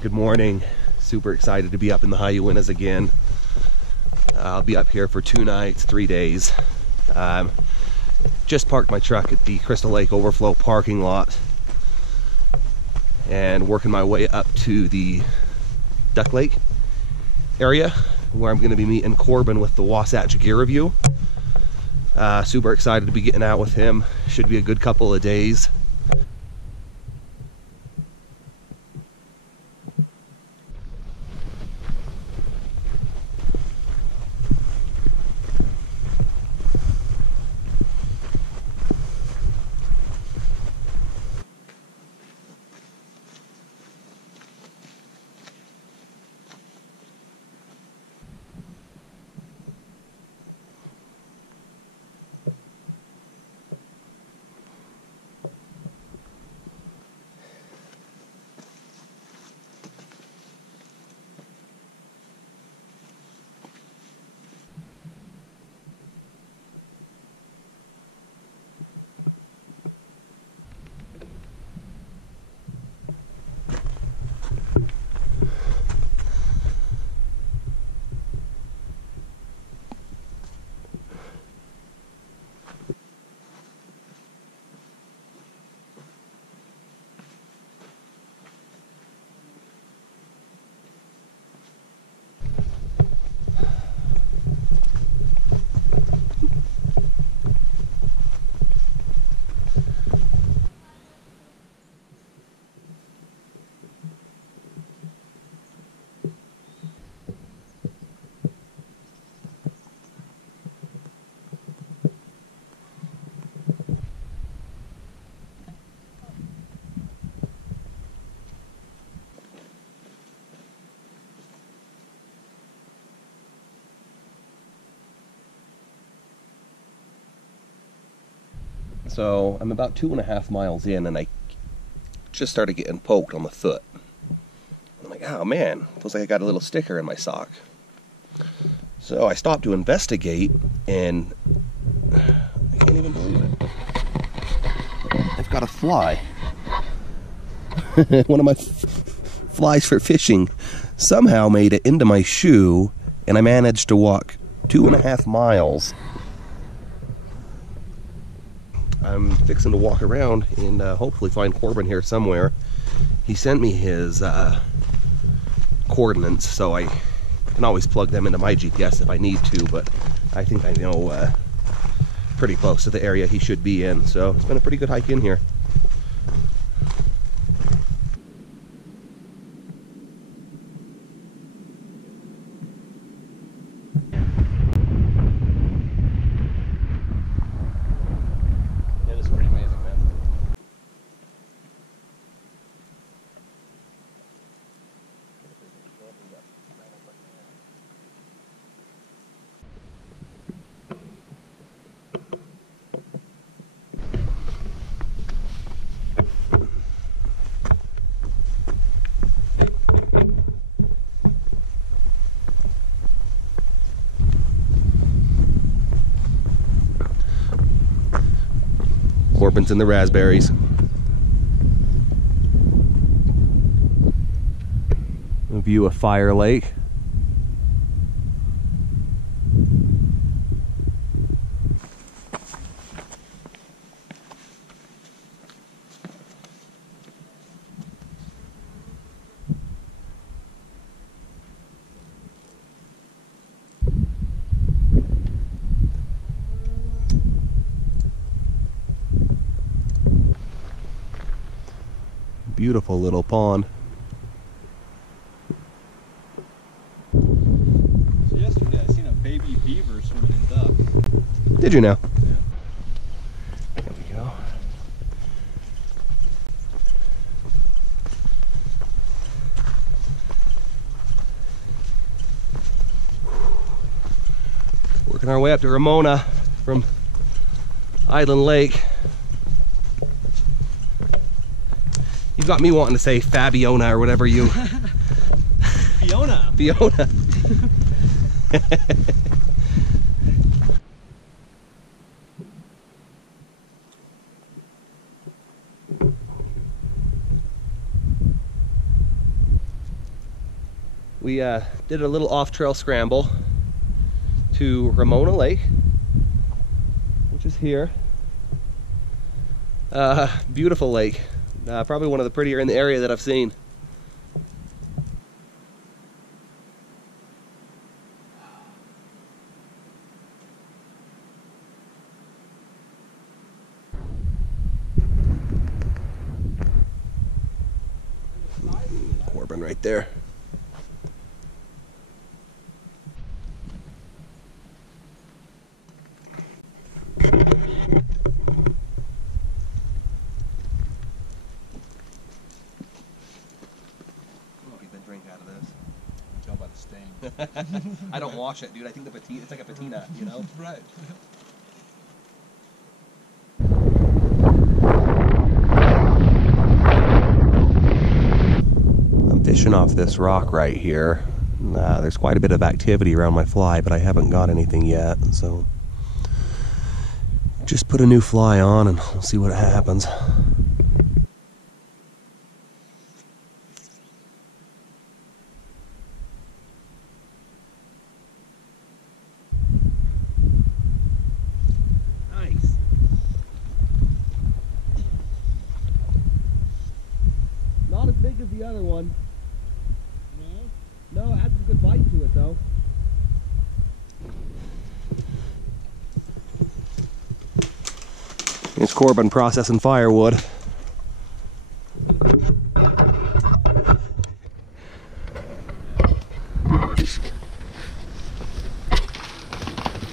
Good morning. Super excited to be up in the High Uintas again. I'll be up here for 2 nights, 3 days. Just parked my truck at the Crystal Lake Overflow parking lot and working my way up to the Duck Lake area where I'm going to be meeting Korbin with the Wasatch Gear review. Super excited to be getting out with him. Should be a good couple of days. So I'm about 2.5 miles in and I just started getting poked on the foot. I'm like, oh man, feels like I got a little sticker in my sock. So I stopped to investigate and I can't even believe it. I've got a fly. One of my flies for fishing somehow made it into my shoe and I managed to walk 2.5 miles. I'm fixing to walk around and hopefully find Korbin here somewhere. He sent me his coordinates, so I can always plug them into my GPS if I need to, but I think I know pretty close to the area he should be in, so it's been a pretty good hike in here. Korbin's in the raspberries. A view of Fire Lake. Beautiful little pond. So yesterday I seen a baby beaver swimming in duck. Did you know? Yeah. There we go. Working our way up to Ramona from Island Lake. You've got me wanting to say Fabiona or whatever you... Fiona. Fiona. We did a little off-trail scramble to Ramona Lake, which is here. Beautiful lake. Probably one of the prettier in the area that I've seen. Korbin right there. I don't wash it, dude. I think the patina, it's like a patina, you know? Right. I'm fishing off this rock right here. There's quite a bit of activity around my fly, but I haven't got anything yet, so just put a new fly on and we'll see what happens. Not as big as the other one. No, it had some good bite to it though. It's Korbin processing firewood.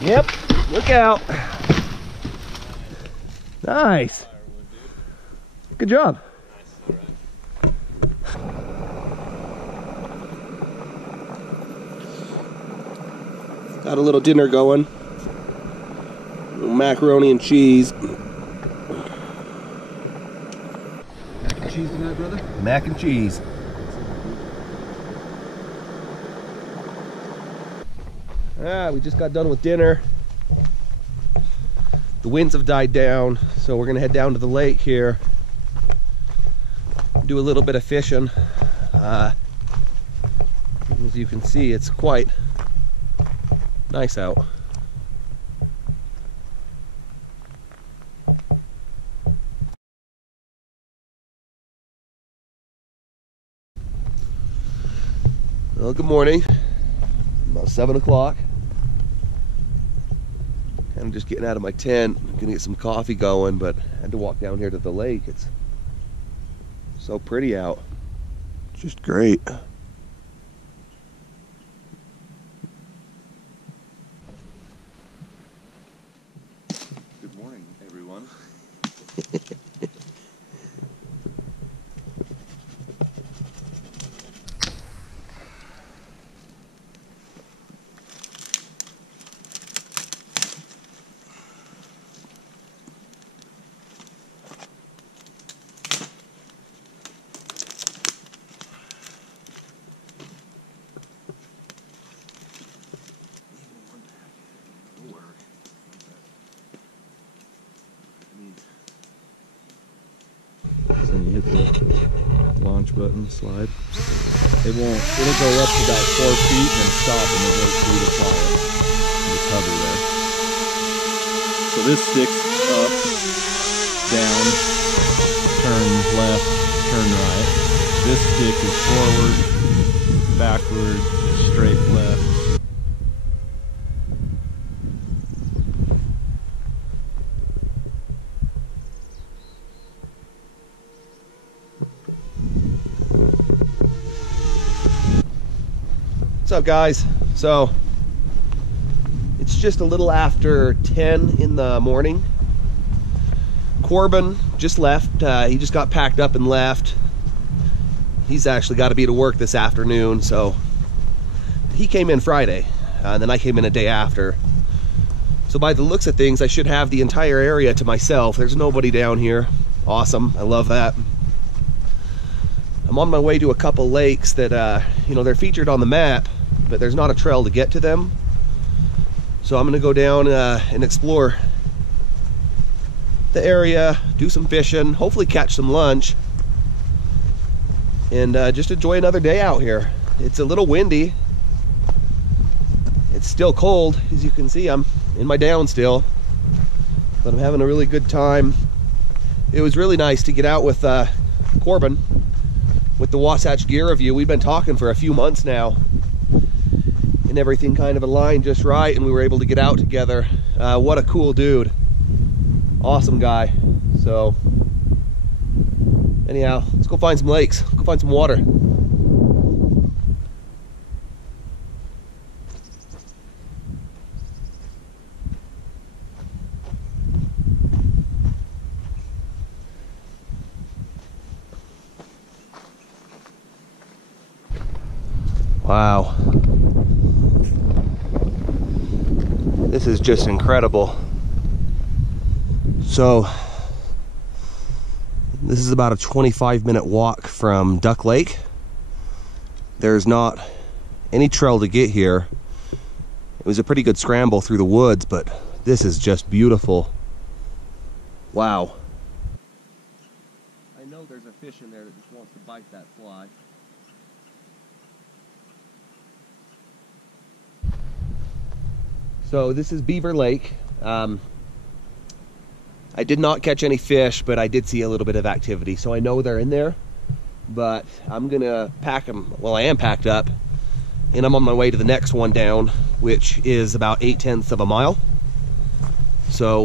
Yep, look out. Nice. Good job. Got a little dinner going. A little macaroni and cheese. Mac and cheese tonight, brother? Mac and cheese. We just got done with dinner. The winds have died down, so we're gonna head down to the lake here. Do a little bit of fishing. As you can see, it's quite nice out. Well, good morning. About 7 o'clock. Kind of just getting out of my tent. Gonna get some coffee going, but I had to walk down here to the lake. It's so pretty out. Just great. Good morning, everyone. So you hit the launch button, slide. It'll go up to about 4 feet and then stop, and then wait for you to fly it. Just hover there. So this sticks up, down, turn left, turn right. This stick is forward, backward, straight left. What's up, guys? So it's just a little after 10 in the morning. Korbin just left. He just got packed up and left. He's actually got to be to work this afternoon, so he came in Friday, and then I came in a day after. So by the looks of things, I should have the entire area to myself. There's nobody down here. Awesome. I love that. I'm on my way to a couple lakes that, you know, they're featured on the map, but there's not a trail to get to them. So I'm gonna go down and explore the area, do some fishing, hopefully catch some lunch, and just enjoy another day out here. It's a little windy. It's still cold. As you can see, I'm in my down still, but I'm having a really good time. It was really nice to get out with Korbin with the Wasatch Gear review. We've been talking for a few months now, and everything kind of aligned just right, and we were able to get out together. What a cool dude. Awesome guy. So anyhow, let's go find some lakes, go find some water. Wow. This is just incredible. So, this is about a 25-minute walk from Duck Lake. There's not any trail to get here. It was a pretty good scramble through the woods, but this is just beautiful. Wow. I know there's a fish in there that just wants to bite that fly. So this is Beaver Lake. I did not catch any fish, but I did see a little bit of activity, so I know they're in there. But I'm gonna pack them. Well, I am packed up, and I'm on my way to the next one down, which is about 0.8 of a mile. So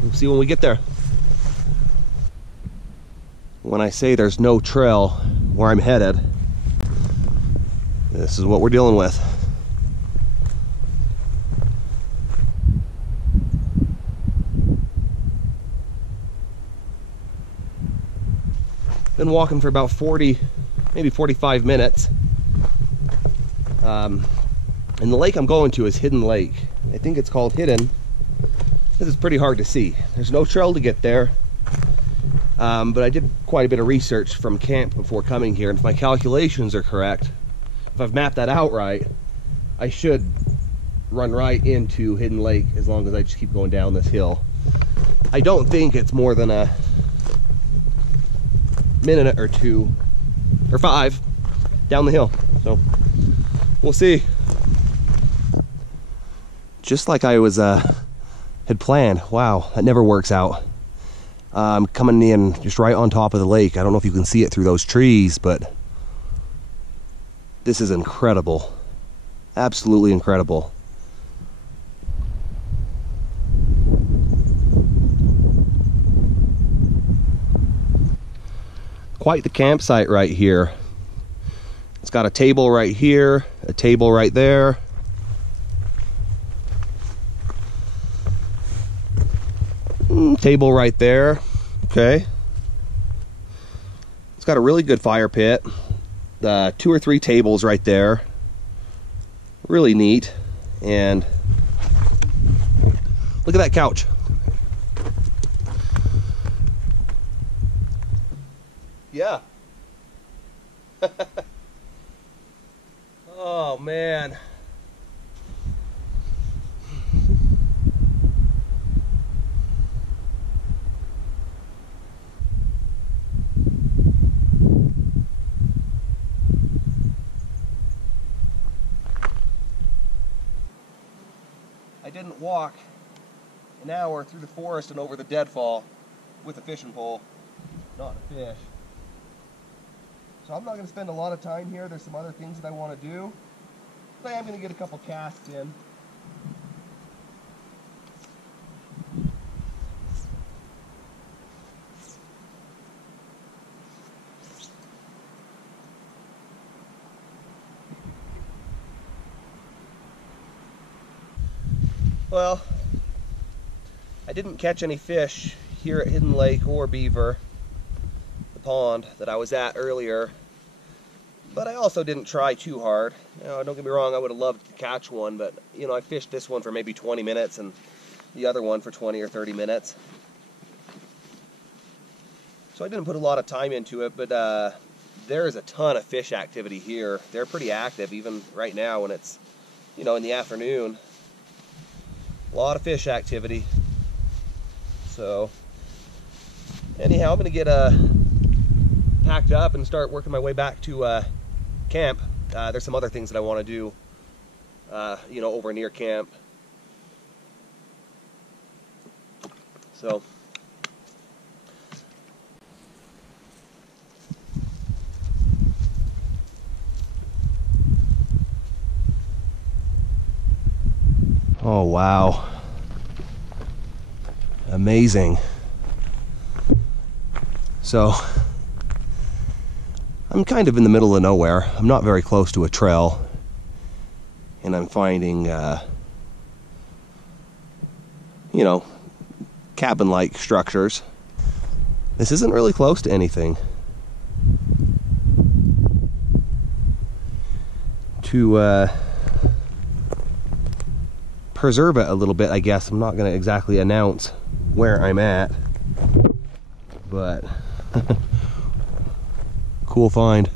we'll see when we get there. When I say there's no trail where I'm headed, this is what we're dealing with. Been walking for about 40, maybe 45 minutes. And the lake I'm going to is Hidden Lake. I think it's called Hidden. This is pretty hard to see. There's no trail to get there. But I did quite a bit of research from camp before coming here, and if my calculations are correct, if I've mapped that out right, I should run right into Hidden Lake as long as I just keep going down this hill. I don't think it's more than a minute or 2 or 5 down the hill, so we'll see. Just like I was had planned. Wow, that never works out. Coming in just right on top of the lake. I don't know if you can see it through those trees, but this is incredible. Absolutely incredible. Quite the campsite right here. It's got a table right here, a table right there. Table right there. Okay. It's got a really good fire pit. 2 or 3 tables right there. Really neat. And look at that couch. Yeah. Oh man. I didn't walk an hour through the forest and over the deadfall with a fishing pole, not a fish. So I'm not going to spend a lot of time here. There's some other things that I want to do, but I am going to get a couple casts in. Well, I didn't catch any fish here at Hidden Lake or Beaver, the pond that I was at earlier, but I also didn't try too hard. Don't get me wrong, I would have loved to catch one, but I fished this one for maybe 20 minutes and the other one for 20 or 30 minutes. So I didn't put a lot of time into it, but there is a ton of fish activity here. They're pretty active even right now when it's, in the afternoon. A lot of fish activity. So anyhow, I'm going to get packed up and start working my way back to camp. There's some other things that I want to do, you know, over near camp. So. Oh, wow. Amazing. So, I'm kind of in the middle of nowhere. I'm not very close to a trail. And I'm finding, you know, cabin-like structures. This isn't really close to anything. To, preserve it a little bit, I guess. I'm not going to exactly announce where I'm at, but cool find.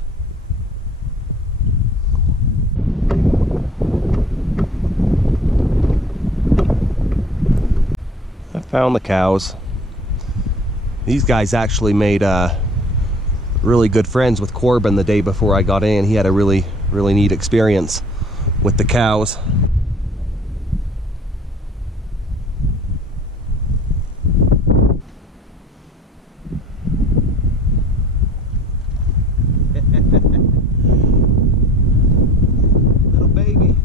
I found the cows. These guys actually made really good friends with Korbin the day before I got in. He had a really neat experience with the cows. Little baby.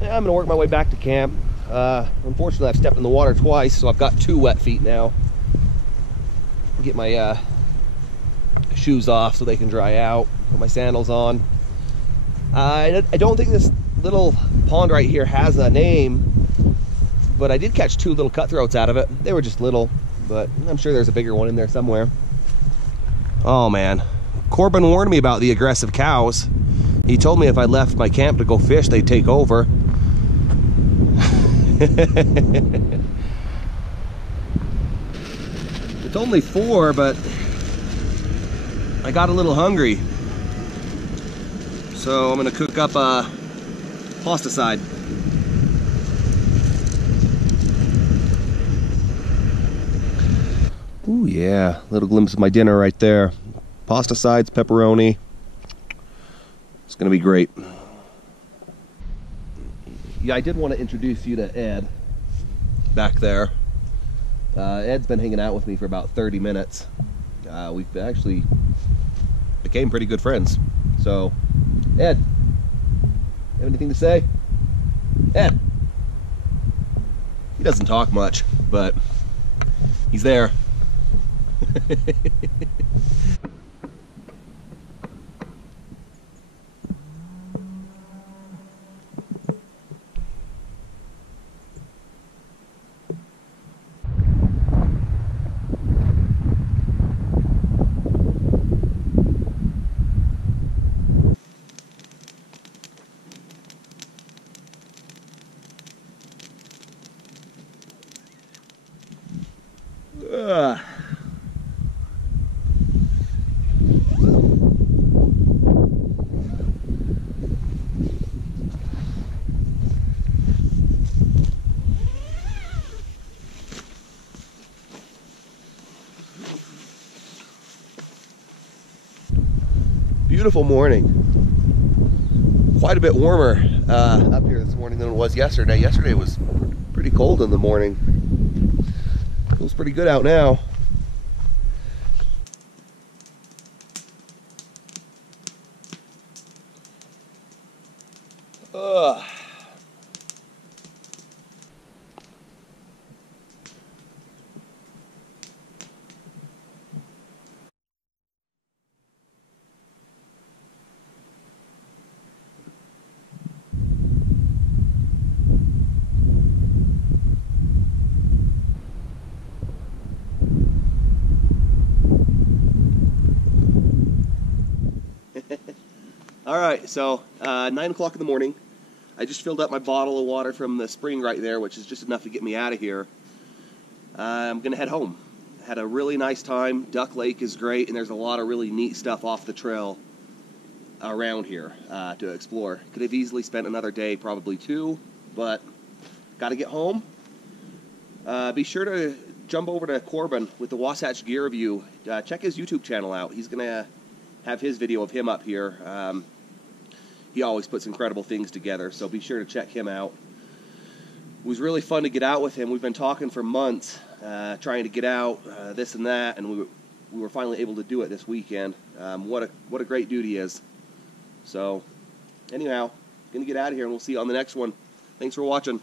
Yeah, I'm gonna work my way back to camp. Unfortunately, I've stepped in the water twice, so I've got 2 wet feet now. Get my shoes off so they can dry out. Put my sandals on. I don't think this little pond right here has a name, but I did catch 2 little cutthroats out of it. They were just little, but I'm sure there's a bigger one in there somewhere. Oh man, Korbin warned me about the aggressive cows. He told me if I left my camp to go fish, they'd take over. It's only 4, but I got a little hungry. So I'm gonna cook up a pasta side. Ooh yeah, little glimpse of my dinner right there. Pasta sides, pepperoni. It's gonna be great. Yeah, I did want to introduce you to Ed back there. Ed's been hanging out with me for about 30 minutes. We've actually became pretty good friends. So, Ed, have anything to say? Ed! He doesn't talk much, but he's there. Beautiful morning. Quite a bit warmer up here this morning than it was yesterday. Yesterday was pretty cold in the morning. Feels pretty good out now. All right, so 9 o'clock in the morning. I just filled up my bottle of water from the spring right there, which is just enough to get me out of here. I'm gonna head home. Had a really nice time. Duck Lake is great, and there's a lot of really neat stuff off the trail around here to explore. Could have easily spent another day, probably 2, but got to get home. Be sure to jump over to Korbin with the Wasatch Gear review. Check his YouTube channel out. He's going to have his video of him up here. He always puts incredible things together, so be sure to check him out. It was really fun to get out with him. We've been talking for months, trying to get out, this and that, and we were finally able to do it this weekend. What a great dude he is. So, anyhow, gonna get out of here, and we'll see you on the next one. Thanks for watching.